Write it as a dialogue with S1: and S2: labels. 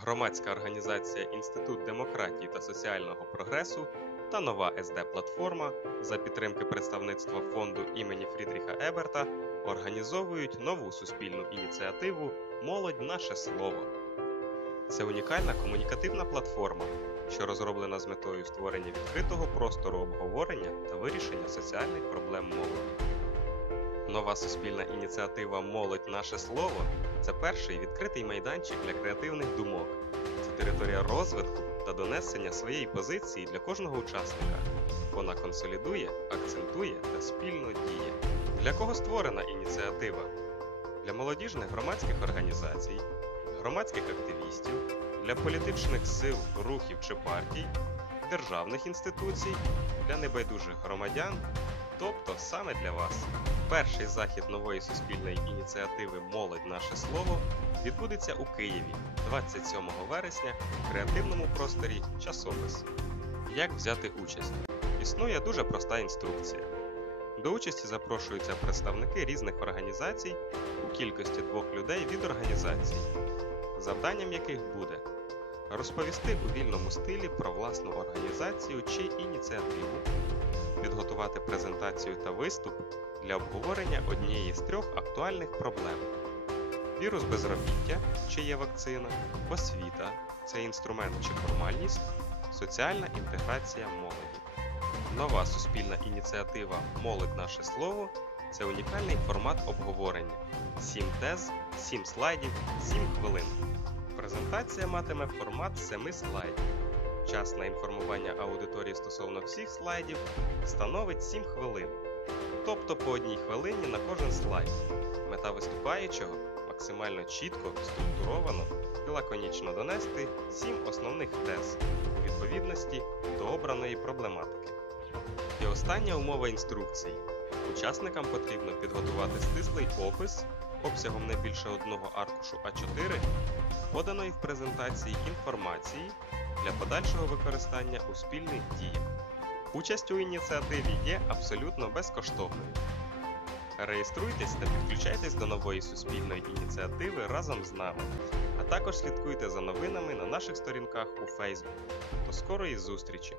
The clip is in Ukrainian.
S1: Громадська організація Інститут демократії та соціального прогресу та нова СД-платформа за підтримки представництва фонду імені Фрідріха Еберта організовують нову суспільну ініціативу Молодь наше слово. Це унікальна комунікативна платформа, що розроблена з метою створення відкритого простору обговорення та вирішення соціальних проблем молоді. Нова суспільна ініціатива Молодь наше слово це перший відкритий майданчик для креативних думок. Це територія розвитку та донесення своєї позиції для кожного учасника. Вона консолідує, акцентує та спільно діє. Для кого створена ініціатива? Для молодіжних громадських організацій, громадських активістів, для політичних сил, рухів чи партій, державних інституцій, для небайдужих громадян, тобто саме для вас. Перший захід нової суспільної ініціативи Молодь наше слово відбудеться у Києві 27 вересня в креативному просторі Часопис. Як взяти участь? Існує дуже проста інструкція. До участі запрошуються представники різних організацій у кількості двох людей від організацій, завданням яких буде розповісти у вільному стилі про власну організацію чи ініціативу, підготувати презентацію та виступ для обговорення однієї з трьох актуальних проблем: вірус безробіття, чи є вакцина, освіта це інструмент чи формальність, соціальна інтеграція молоді. Нова суспільна ініціатива Молодь наше слово це унікальний формат обговорення: 7 тез, 7 слайдів, 7 хвилин. Презентація матиме формат 7 слайдів. Час на інформування аудиторії стосовно всіх слайдів становить 7 хвилин, тобто по одній хвилині на кожен слайд. Мета виступаючого максимально чітко, структуровано і лаконічно донести 7 основних тез у відповідності до обраної проблематики. І остання умова інструкції. Учасникам потрібно підготувати стислий опис обсягом не більше одного аркушу А4 поданої в презентації інформації для подальшого використання у спільних діях. Участь у ініціативі є абсолютно безкоштовною. Реєструйтесь та підключайтесь до нової суспільної ініціативи разом з нами, а також слідкуйте за новинами на наших сторінках у Facebook. До скорої зустрічі!